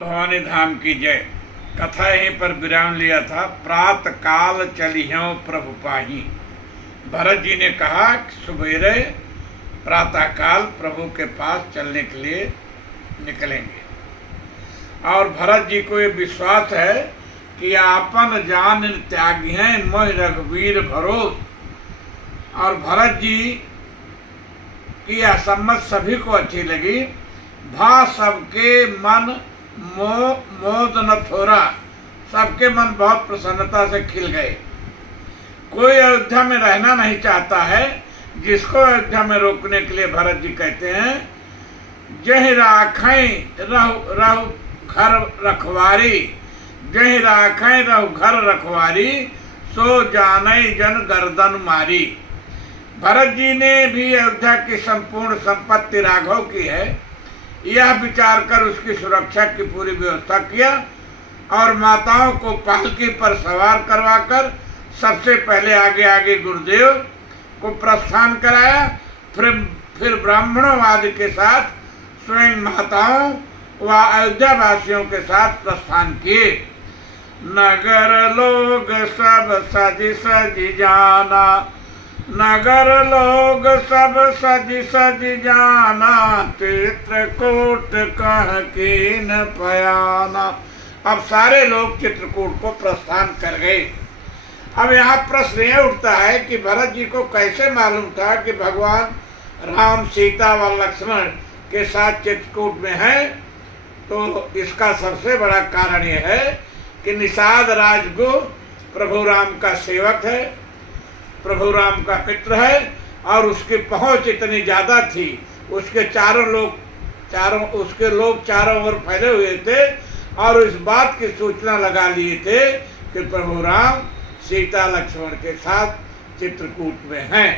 भवानी धाम की जय। कथा यहीं पर विराम लिया था। प्रात काल चलियों प्रभु पाही। भरत जी ने कहा सुबेरे प्रातः काल प्रभु के पास चलने के लिए निकलेंगे। और भरत जी को ये विश्वास है कि आपन जान त्यागी हैं मोह रघुवीर भरोस। और भरत जी की यह सम्मत सभी को अच्छी लगी। भा सबके मन मोद न थोरा, सबके मन बहुत प्रसन्नता से खिल गए। कोई अयोध्या में रहना नहीं चाहता है, जिसको अयोध्या में रोकने के लिए भरत जी कहते हैं जहि राखें रहु घर रखवारी, जहि राखें रहु घर रखवारी, सो जाने जन गर्दन मारी। भरत जी ने भी अयोध्या की संपूर्ण संपत्ति राघव की है, यह विचार कर उसकी सुरक्षा की पूरी व्यवस्था किया और माताओं को पालकी पर सवार करवाकर सबसे पहले आगे आगे गुरुदेव को प्रस्थान कराया। फिर ब्राह्मणों आदि के साथ स्वयं माताओं व अयोध्या वासियों के साथ प्रस्थान किए। नगर लोग सब सज सज जाना, नगर लोग सब सज सज जाना, चित्रकूट कह कीन पयाना। अब सारे लोग चित्रकूट को प्रस्थान कर गए। अब यहाँ प्रश्न यह उठता है कि भरत जी को कैसे मालूम था कि भगवान राम सीता व लक्ष्मण के साथ चित्रकूट में है। तो इसका सबसे बड़ा कारण यह है कि निषाद राजगु प्रभु राम का सेवक है, प्रभु राम का मित्र है और उसकी पहुंच इतनी ज्यादा थी, उसके उसके लोग चारों ओर फैले हुए थे और इस बात की सूचना लगा लिए थे कि प्रभु राम सीता लक्ष्मण के साथ चित्रकूट में हैं।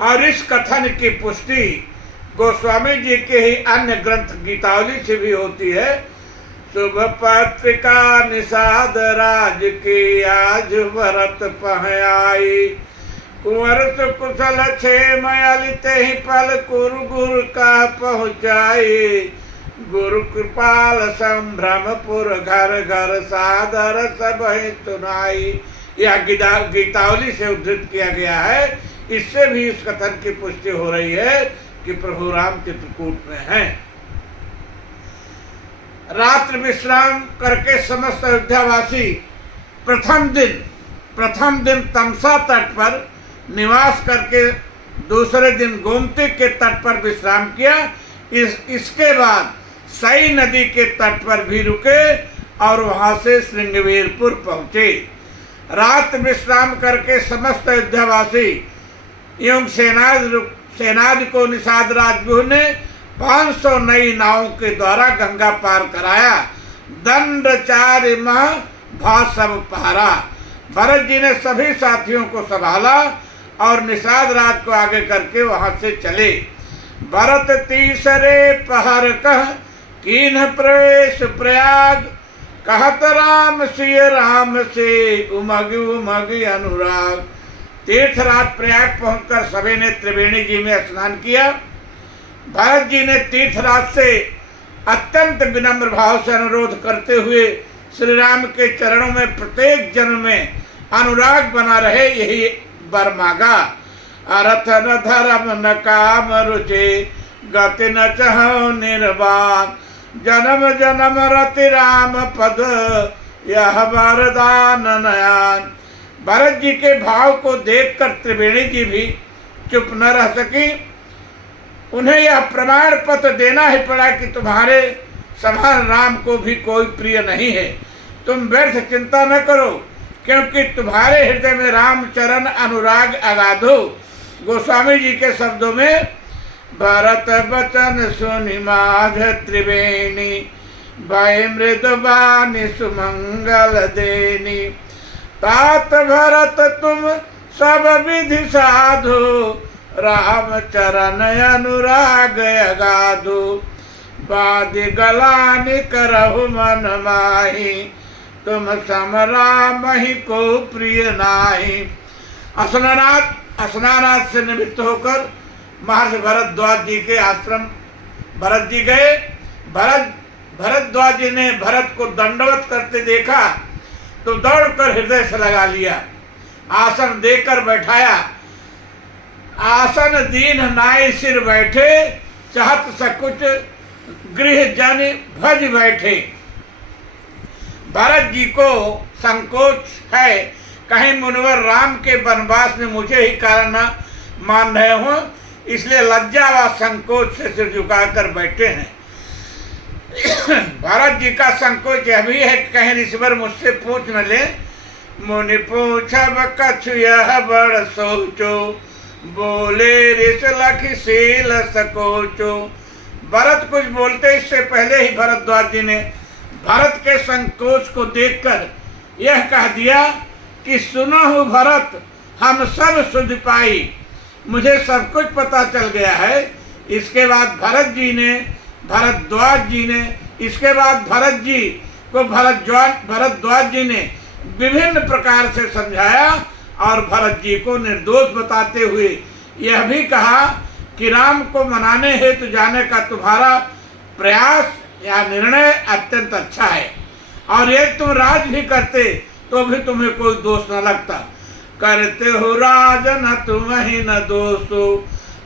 और इस कथन की पुष्टि गोस्वामी जी के ही अन्य ग्रंथ गीतावली से भी होती है। शुभ पत्रिका निषाद राज की आज भरत पहयाई, कुंवर कुशल क्षेम अलित ही पल कुरु गुरु का पहुँचाई, गुरु कृपाल संभ्रमपुर घर घर सादर सब सुनाई। यह गीतावली से उद्धृत किया गया है। इससे भी इस कथन की पुष्टि हो रही है कि प्रभु राम चित्रकूट में हैं। रात्रि विश्राम करके समस्त अयोध्यावासी प्रथम दिन तमसा तट पर निवास करके दूसरे दिन गोमती के तट पर विश्राम किया। इसके बाद सई नदी के तट पर भी रुके और वहां से श्रृंगवीरपुर पहुंचे। रात विश्राम करके समस्त अयोध्यावासी एवं सेनादि को निषाद राजगुरु ने 500 नई नावों के द्वारा गंगा पार कराया। दंड चारि माह भा सब पहारा। भरत जी ने सभी साथियों को संभाला और निषाद राज को आगे करके वहां से चले। भरत तीसरे पहर कह कीन्ह प्रवेश प्रयाग, कहत राम सिय राम से उमग उमग अनुराग। तीर्थराज प्रयाग पहुंचकर सभी ने त्रिवेणी जी में स्नान किया। भरत जी ने तीर्थराज से अत्यंत विनम्र भाव से अनुरोध करते हुए श्री राम के चरणों में प्रत्येक जन्म में अनुराग बना रहे यही वर मांगा। अर्थ न धर्म न काम रुचि, गति न चहो निर्वाण, जन्म जन्म रति राम पद यह वरदान नयान। भरत जी के भाव को देखकर त्रिवेणी जी भी चुप न रह सकी। उन्हें यह प्रमाण पत्र देना ही पड़ा कि तुम्हारे समान राम को भी कोई प्रिय नहीं है। तुम व्यर्थ चिंता न करो, क्योंकि तुम्हारे हृदय में रामचरण अनुराग अगाधो। गोस्वामी जी के शब्दों में भरत बचन सुनि माघ त्रिवेणी, भय मृदुबानी सुमंगल देनी। तात भरत तुम सब विधि साधो, राम चरण अनुराग अगाधो। बादि गलानि करहु मन माही, तुम सम राम ही को प्रिय नाही। स्नानाथ से निवृत्त होकर महर्षि भरद्वाज जी के आश्रम भरत जी गए। भरत भरद्वाज जी ने भरत को दंडवत करते देखा तो दौड़कर हृदय से लगा लिया, आसन देकर बैठाया। आसन दीन नाई सिर बैठे, चाहत सकुच गृह जन भज बैठे। भरत जी को संकोच है, कहीं मुनिवर राम के वनवास में मुझे ही कारण न मान रहे हो, इसलिए लज्जा व संकोच से सिर झुकाकर बैठे हैं। भरत जी का संकोच यह भी है, कहीं ऋषिवर मुझसे पूछ न ले। मुनि पूछब कछु यह बड़ सोचो, बोले ऋष लखि सील सकोचो। भरत कुछ बोलते इससे पहले ही भरद्वाज जी ने भरत के संकोच को देखकर यह कह दिया कि सुनो हो भरत, हम सब सुध पाई, मुझे सब कुछ पता चल गया है। इसके बाद भरद्वाज जी ने विभिन्न प्रकार से समझाया और भरत जी को निर्दोष बताते हुए यह भी कहा कि राम को मनाने हेतु जाने का तुम्हारा प्रयास या निर्णय अत्यंत अच्छा है, और यदि तुम राज भी करते तो भी तुम्हें कोई दोष न लगता। करते हो राज न तुम ही न दोषो,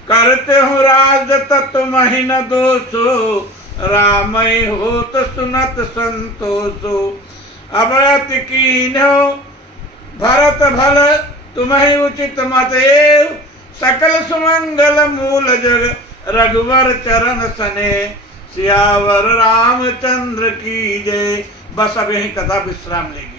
करते हो राज त तुम ही न दोषो, रामय हो तो सुनत संतोषो। अवयत कीन्हो भरत भल तुम्हें उचित मत एव, सकल सुमंगल मूल जग रघुवर चरण सने, सियावर रामचंद्र की जय। बस अब यही कथा विश्राम लेगी।